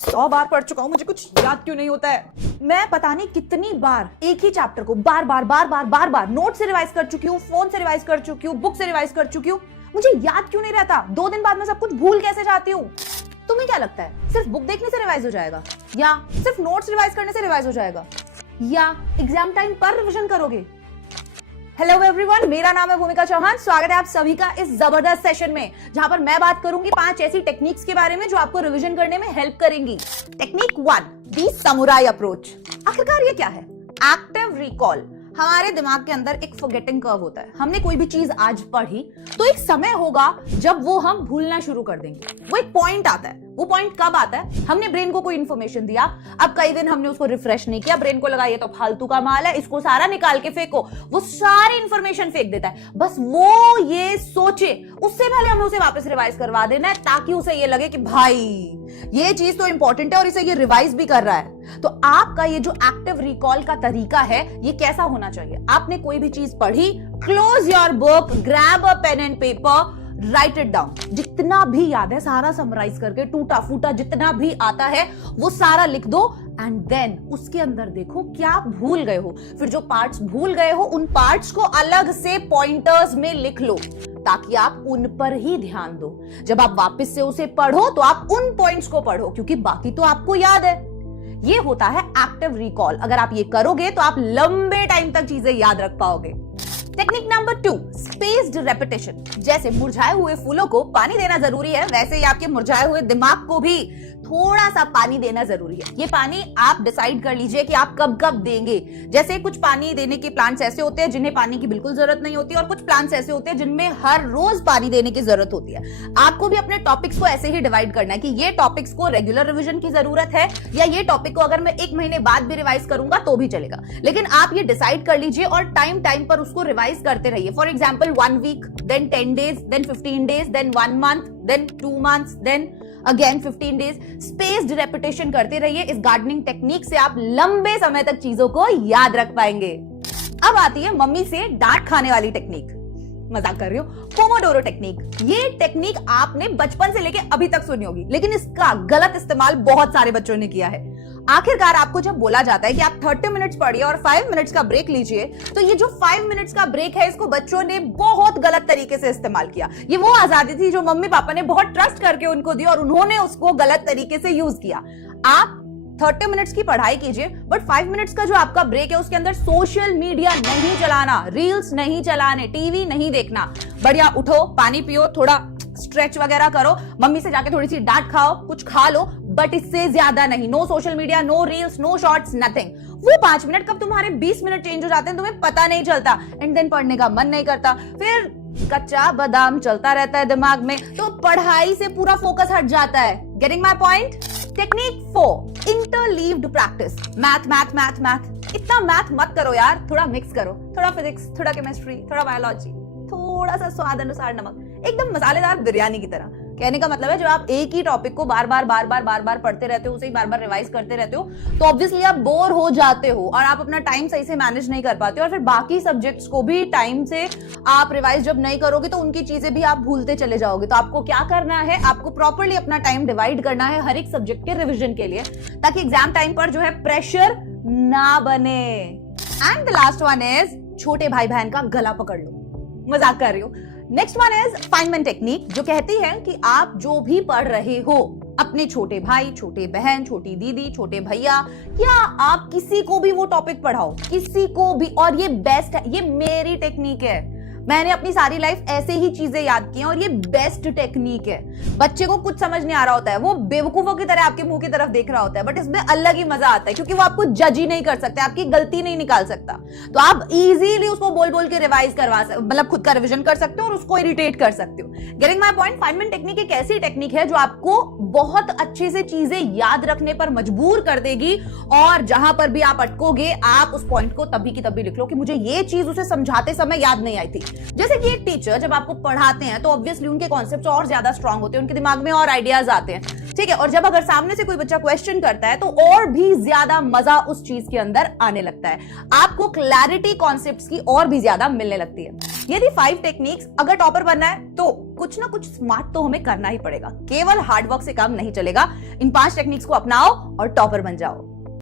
100 बार पढ़ चुका हूं, मुझे कुछ याद क्यों नहीं होता है। मैं पता नहीं कितनी बार एक ही चैप्टर को बार बार नोट से रिवाइज कर चुकी हूँ, फोन से रिवाइज कर चुकी हूँ, बुक से रिवाइज कर चुकी हूँ, मुझे याद क्यों नहीं रहता। 2 दिन बाद मैं सब कुछ भूल कैसे जाती हूँ। तुम्हें क्या लगता है सिर्फ बुक देखने से रिवाइज हो जाएगा, या सिर्फ नोट्स रिवाइज करने से रिवाइज हो जाएगा, या एग्जाम टाइम पर रिवीजन करोगे? हेलो एवरीवन, मेरा नाम है भूमिका चौहान। स्वागत है आप सभी का इस जबरदस्त सेशन में, जहां पर मैं बात करूंगी 5 ऐसी टेक्निक्स के बारे में जो आपको रिवीजन करने में हेल्प करेंगी। टेक्निक 1, दी समुराई अप्रोच। आखिरकार ये क्या है? Active recall. हमारे दिमाग के अंदर एक फॉरगेटिंग कर्व होता है। हमने कोई भी चीज आज पढ़ी तो एक समय होगा जब वो हम भूलना शुरू कर देंगे। वो एक पॉइंट आता है। वो पॉइंट कब आता है? हमने ब्रेन को कोई इन्फॉर्मेशन दिया, अब कई दिन हमने उसको रिफ्रेश नहीं किया, ब्रेन को लगा ये तो फालतू का माल है, इसको सारा निकाल के फेंको। वो सारी इंफॉर्मेशन फेंक देता है। बस वो ये सोचे उससे पहले हमें उसे वापस रिवाइज करवा देना है, ताकि उसे ये लगे कि भाई ये चीज तो इंपॉर्टेंट है और इसे ये रिवाइज भी कर रहा है। तो आपका ये जो एक्टिव रिकॉल का तरीका है, ये कैसा होना चाहिए? आपने कोई भी चीज पढ़ी, close your book, grab a pen and paper, write it down. जितना भी याद है सारा समराइज करके, टूटा फूटा जितना भी आता है वो सारा लिख दो, एंड देन उसके अंदर देखो क्या भूल गए हो। फिर जो पार्ट्स भूल गए हो उन पार्ट्स को अलग से पॉइंटर्स में लिख लो, ताकि आप उन पर ही ध्यान दो। जब आप वापस से उसे पढ़ो तो आप उन पॉइंट्स को पढ़ो, क्योंकि बाकी तो आपको याद है। ये होता है एक्टिव रिकॉल। अगर आप ये करोगे तो आप लंबे टाइम तक चीजें याद रख पाओगे। Technique number 2, spaced repetition. जैसे मुरझाए हुए फूलों को पानी देना जरूरी है, वैसे ही आपके मुरझाए हुए दिमाग को भी थोड़ा सा पानी देना जरूरी है। ये पानी आप डिसाइड कर लीजिए कि आप कब कब देंगे। जैसे कुछ पानी देने के प्लांट्स ऐसे होते हैं जिन्हें पानी की बिल्कुल जरूरत नहीं होती, और कुछ प्लांट्स ऐसे होते हैं जिनमें हर रोज पानी देने की जरूरत होती है। आपको भी अपने टॉपिक्स को ऐसे ही डिवाइड करना है कि ये टॉपिक्स को रेगुलर रिविजन की जरूरत है, या ये टॉपिक को अगर मैं 1 महीने बाद भी रिवाइज करूंगा तो भी चलेगा। लेकिन आप ये डिसाइड कर लीजिए और टाइम पर उसको रिवाइज करते रहिए। For example 1 week, then 10 days, then 15 days, then 1 month, then 2 months, then again 15 days. Spaced repetition करते रहिए। इस गार्डनिंग टेक्निक से आप लंबे समय तक चीजों को याद रख पाएंगे। अब आती है मम्मी से डांट खाने वाली टेक्निक। मजाक कर रही हूं। Pomodoro technique. ये टेक्निक आपने बचपन से लेके अभी तक सुनी होगी, लेकिन इसका गलत इस्तेमाल बहुत सारे बच्चों ने किया है। आखिरकार आपको जब बोला जाता है कि आप 30 मिनट्स पढ़िए और 5 मिनट्स का ब्रेक लीजिए, तो ये जो 5 मिनट्स का ब्रेक है, इसको बच्चों ने बहुत गलत तरीके से इस्तेमाल किया। ये वो आजादी थी जो मम्मी पापा ने बहुत ट्रस्ट करके उनको दी, और उन्होंने उसको गलत तरीके से यूज किया। आप 30 मिनट्स की पढ़ाई कीजिए, बट 5 मिनट्स का जो आपका ब्रेक है उसके अंदर सोशल मीडिया नहीं चलाना, रील्स नहीं चलाने, टीवी नहीं देखना। बढ़िया उठो, पानी पियो, थोड़ा स्ट्रेच वगैरह करो, मम्मी से जाके थोड़ी सी डांट खाओ, कुछ खा लो, बट इससे ज्यादा नहीं। No social media, no reels, no shorts, nothing. वो 5 मिनट कब तुम्हारे 20 मिनट चेंज हो जाते हैं तुम्हें पता नहीं चलता, एंड देन पढ़ने का मन नहीं करता, फिर कच्चा बादाम चलता रहता है दिमाग में, तो पढ़ाई से पूरा फोकस हट जाता है। Getting my point? Technique 4, interleaved practice. Math math math math. इतना मैथ मत करो यार, थोड़ा मिक्स करो, थोड़ा फिजिक्स, थोड़ा केमिस्ट्री, थोड़ा बायोलॉजी, थोड़ा सा स्वाद अनुसार नमक, एकदम मसालेदार बिरयानी की तरह। कहने का मतलब है जब आप एक ही टॉपिक को बार बार पढ़ते रहते हो, उसे बार बार रिवाइज करते रहते हो, तो ऑब्वियसली आप बोर हो जाते हो और आप अपना टाइम सही से मैनेज नहीं कर पाते हो, और फिर बाकी सब्जेक्ट्स को भी टाइम से आप रिवाइज जब नहीं करोगे तो उनकी चीजें भी आप भूलते चले जाओगे। तो आपको क्या करना है? आपको प्रॉपर्ली अपना टाइम डिवाइड करना है हर एक सब्जेक्ट के रिविजन के लिए, ताकि एग्जाम टाइम पर जो है प्रेशर ना बने। And the last one is छोटे भाई बहन का गला पकड़ लो। मजाक कर रही हूँ। Next one is Feynman technique, जो कहती है कि आप जो भी पढ़ रहे हो, अपने छोटे भाई, छोटे बहन, छोटी दीदी, छोटे भैया, या आप किसी को भी वो टॉपिक पढ़ाओ, किसी को भी। और ये बेस्ट है, ये मेरी टेक्निक है। मैंने अपनी सारी लाइफ ऐसे ही चीजें याद की हैं, और ये बेस्ट टेक्निक है। बच्चे को कुछ समझ नहीं आ रहा होता है, वो बेवकूफों की तरह आपके मुंह की तरफ देख रहा होता है, बट इसमें अलग ही मजा आता है, क्योंकि वो आपको जज ही नहीं कर सकता, आपकी गलती नहीं निकाल सकता। तो आप इजीली उसको बोल बोल के रिवाइज करवा सकते, मतलब खुद का रिविजन कर सकते हो और उसको इरिटेट कर सकते हो। Getting my point? Feynman technique एक ऐसी टेक्निक है जो आपको बहुत अच्छे से चीजें याद रखने पर मजबूर कर देगी, और जहां पर भी आप अटकोगे, आप उस पॉइंट को तभी की तभी लिख लो कि मुझे ये चीज उसे समझाते समय याद नहीं आई थी। जैसे कि एक टीचर जब आपको पढ़ाते हैं तो ऑब्वियसली उनके कॉन्सेप्ट्स और ज्यादा स्ट्रांग होते हैं, उनके दिमाग में और आइडियाज आते हैं। ठीक है। और जब अगर सामने से कोई बच्चा क्वेश्चन करता है तो और भी ज्यादा मजा उस चीज के अंदर आने लगता है, आपको क्लैरिटी कॉन्सेप्ट्स की और भी ज्यादा मिलने लगती है। यदि 5 टेक्निक्स अगर टॉपर बनना है तो कुछ ना कुछ स्मार्ट तो हमें करना ही पड़ेगा, केवल हार्डवर्क से काम नहीं चलेगा। इन 5 टेक्निक्स को अपनाओ और टॉपर बन जाओ।